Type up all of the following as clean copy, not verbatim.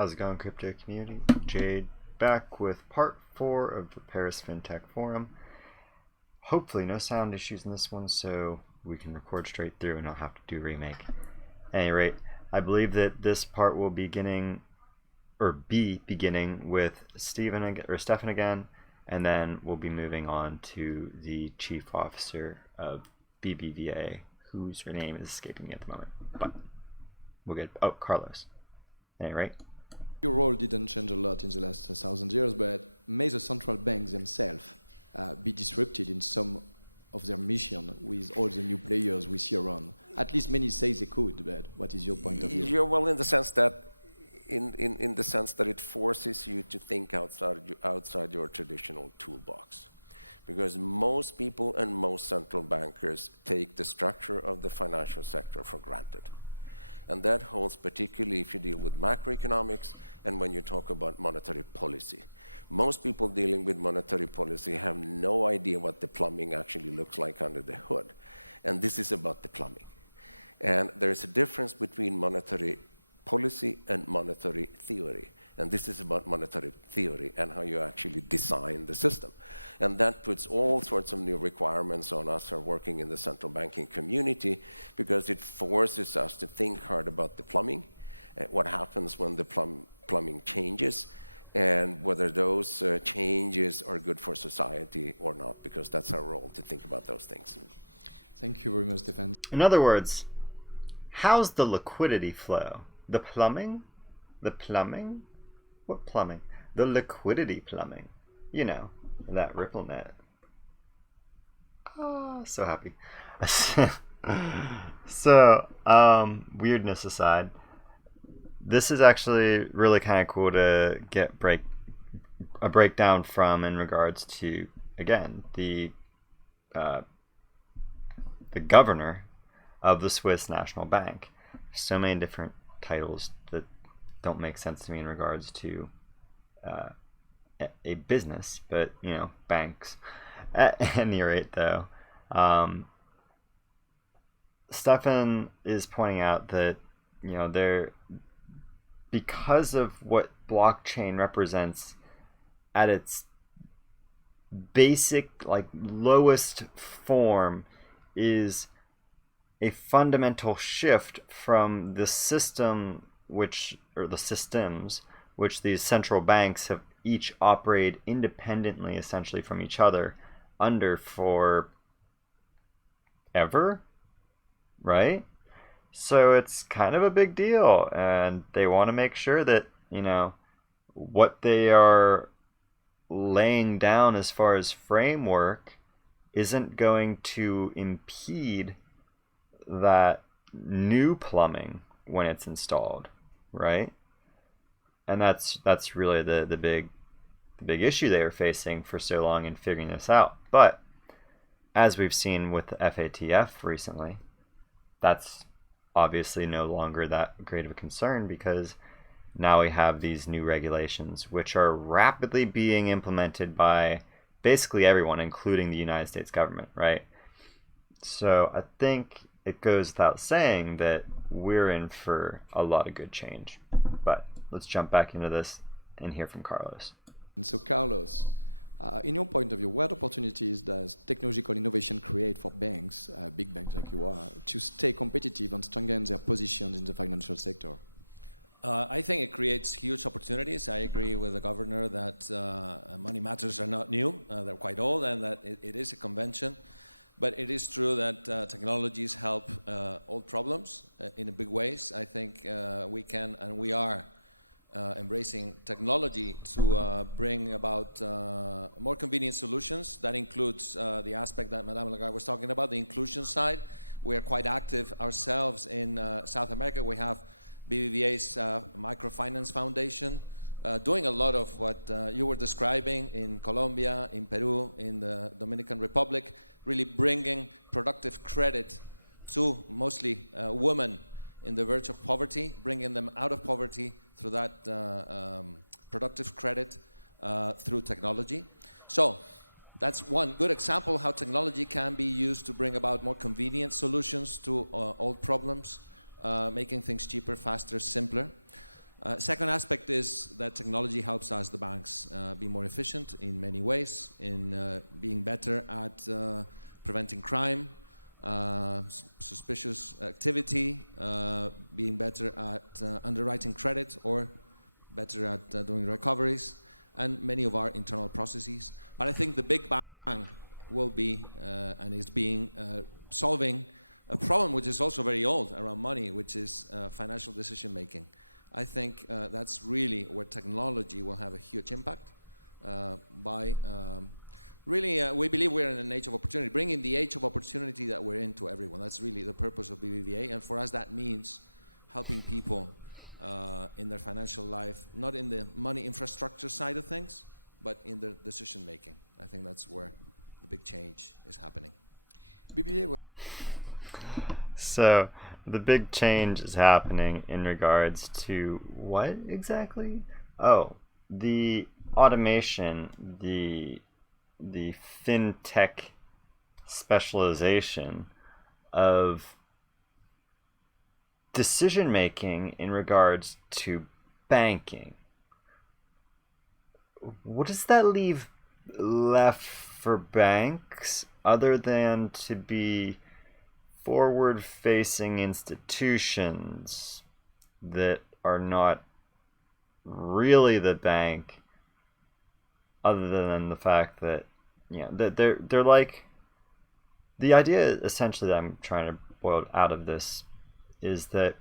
How's it going, crypto community? Jade back with part 4 of the Paris Fintech Forum. Hopefully no sound issues in this one, so we can record straight through and I'll have to do remake. At any rate, I believe that this part will be beginning with Stefan again, and then we'll be moving on to the chief officer of BBVA, whose name is escaping me at the moment. But we'll get Carlos. At any rate. Your role didn't change a lot in the last 1,000 years, but may the central banks themselves be disrupted in some of their mission with all the new players we see around? At least many say they could, but what is your point of view? Yeah, well, in the sense that it forces you to think outside your traditional toolbox. Because most people and most central bankers take the structure of the financial sector for granted. And that holds particularly if you deal with macroeconomics and when you talk about monetary policy. Most people dealing with monetary policy have no idea what the plumbing actually looks like under the hood. And this is about the plumbing. And there's a difference between monetary policy and monetary theory. And this is about monetary theory and how you actually design the system. And that puts all sorts of new requirements on us who are working in the central banking community, because it forces us to think hard about the plumbing, what happens when the plumbing changes, and whether those changes are good for society or not, because that's our role to think about those things. Thank you very much, Stefan. In other words, how's the liquidity flow? The plumbing? The plumbing? What plumbing? The liquidity plumbing. You know, that Ripple net. Oh, so happy. So, weirdness aside, this is actually really kind of cool to get a breakdown from in regards to, again, the governor of the Swiss National Bank. So many different titles that don't make sense to me in regards to a business, but you know, banks. At any rate, though, Stefan is pointing out that, you know, because of what blockchain represents at its basic, like, lowest form, is a fundamental shift from the system the systems which these central banks have each operated independently, essentially, from each other under for ever, right? So it's kind of a big deal, and they want to make sure that, you know, what they are laying down as far as framework isn't going to impede that new plumbing when it's installed, right? And that's really the big issue they were facing for so long in figuring this out. But as we've seen with the FATF recently, that's obviously no longer that great of a concern, because now we have these new regulations which are rapidly being implemented by basically everyone, including the United States government, right? So I think it goes without saying that we're in for a lot of good change. But let's jump back into this and hear from Carlos. And so, Carlos, in your point of view, what opportunities does technological innovation create for banks, big banks like you are, to stay competitive and strengthen their positions in the financial sector? I think it creates huge opportunities. I agree with the governor that money matters are not new. They're quite old, and that it is a convention. But it is true that technologies help old problems in big ways. I think we can and we are embracing technology to bring about more convenient solutions. That includes the aspect that Madame Lagarde was talking about, the inclusion side. We are quite active ourselves in South America. We have BBVA's Microfinance Foundation doing a lot of what you were describing in Colombia, in Peru, in the Dominican Republic, really bringing productive credit to mostly women in the verge of poverty, bringing them out of poverty through that productive credit through technology. So that's one good example how technology can be used to bring about more convenient solutions to old problems, making things cheaper, faster, simpler. Second aspect is that technology helps us, the banks, be more efficient in many ways, in being better at preventing crime, suspicious activity, being better at underwriting credit, or better at doing recoveries, and many of our internal processes. But I think the big bang will be, and is being, solving a problem which is also very old around money, which is financial decision making. I think that's really where technology will have a huge impact really, we believe we're in an age of opportunity, bringing the age of opportunity that we're in to everyone. That's really the purpose of BBVA, and for us that means helping people in their financial life, not in the money infrastructure side of things, but in their decision making. I think that's where the big change is happening. BBVA. So the big change is happening in regards to what exactly? Oh, the automation, the Fintech specialization of decision making in regards to banking. What does that leave left for banks other than to be forward-facing institutions that are not really the bank, other than the fact that, you know, that they're like, the idea essentially that I'm trying to boil out of this is that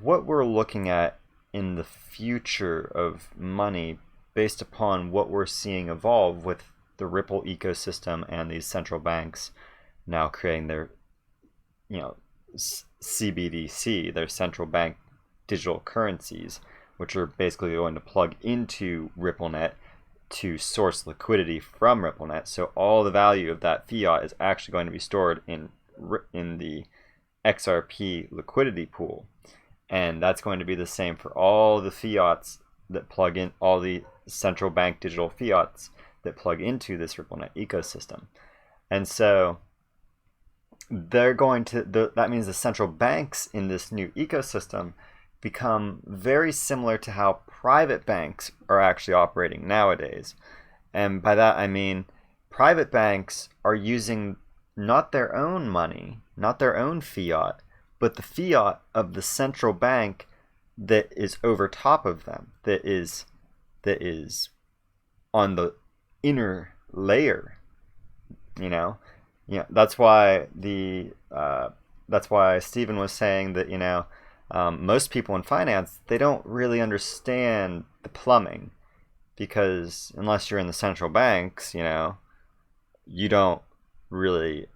what we're looking at in the future of money, based upon what we're seeing evolve with the Ripple ecosystem and these central banks now creating their, you know, CBDC, their central bank digital currencies, which are basically going to plug into RippleNet to source liquidity from RippleNet. So all the value of that fiat is actually going to be stored in the XRP liquidity pool. And that's going to be the same for all the fiats that plug in, all the central bank digital fiats that plug into this RippleNet ecosystem. And so they're going to, that means the central banks in this new ecosystem become very similar to how private banks are actually operating nowadays. And by that I mean private banks are using not their own money, not their own fiat, but the fiat of the central bank that is over top of them, that is on the inner layer. You know, that's why Stephen was saying that, you know, most people in finance, they don't really understand the plumbing, because unless you're in the central banks, you know, you don't really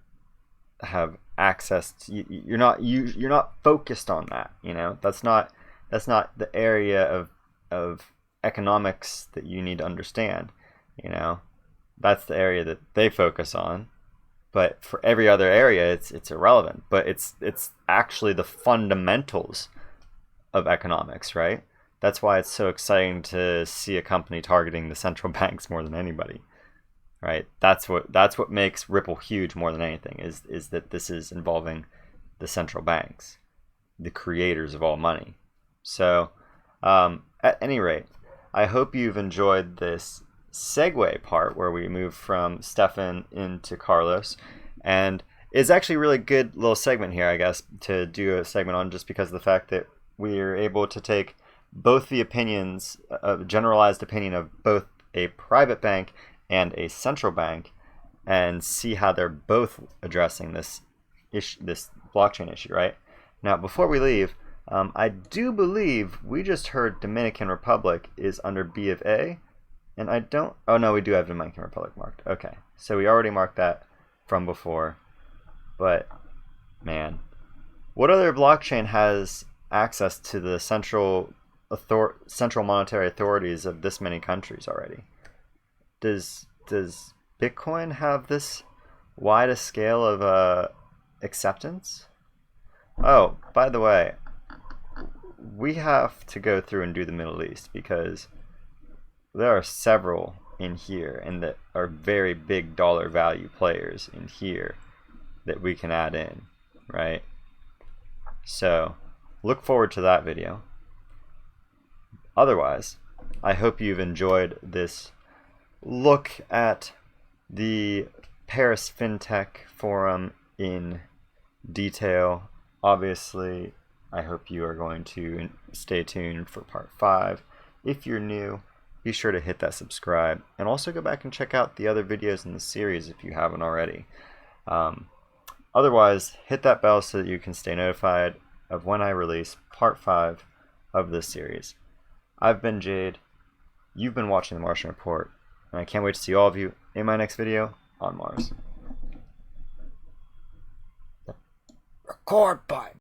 have access to, you're not focused on that. You know, that's not the area of economics that you need to understand. You know, that's the area that they focus on. But for every other area, it's irrelevant. But it's actually the fundamentals of economics, right? That's why it's so exciting to see a company targeting the central banks more than anybody, right? That's what makes Ripple huge more than anything, is that this is involving the central banks, the creators of all money. So, at any rate, I hope you've enjoyed this segue part where we move from Stefan into Carlos, and it's actually a really good little segment here, I guess, to do a segment on, just because of the fact that we are able to take both the opinions, a generalized opinion of both a private bank and a central bank, and see how they're both addressing this issue, this blockchain issue, right? Now, before we leave, I do believe we just heard Dominican Republic is under B of A. And I don't, oh no, we do have Dominican Republic marked. Okay, so we already marked that from before. But, man, what other blockchain has access to the central monetary authorities of this many countries already? Does Bitcoin have this wide a scale of acceptance? Oh, by the way, we have to go through and do the Middle East, because there are several in here, and that are very big dollar value players in here that we can add in, right? So look forward to that video. otherwise, I hope you've enjoyed this look at the Paris Fintech Forum in detail. Obviously, I hope you are going to stay tuned for part 5. If you're new, be sure to hit that subscribe, and also go back and check out the other videos in the series if you haven't already. Otherwise, hit that bell so that you can stay notified of when I release part 5 of this series. I've been Jade, you've been watching The Martian Report, and I can't wait to see all of you in my next video on Mars. Record button.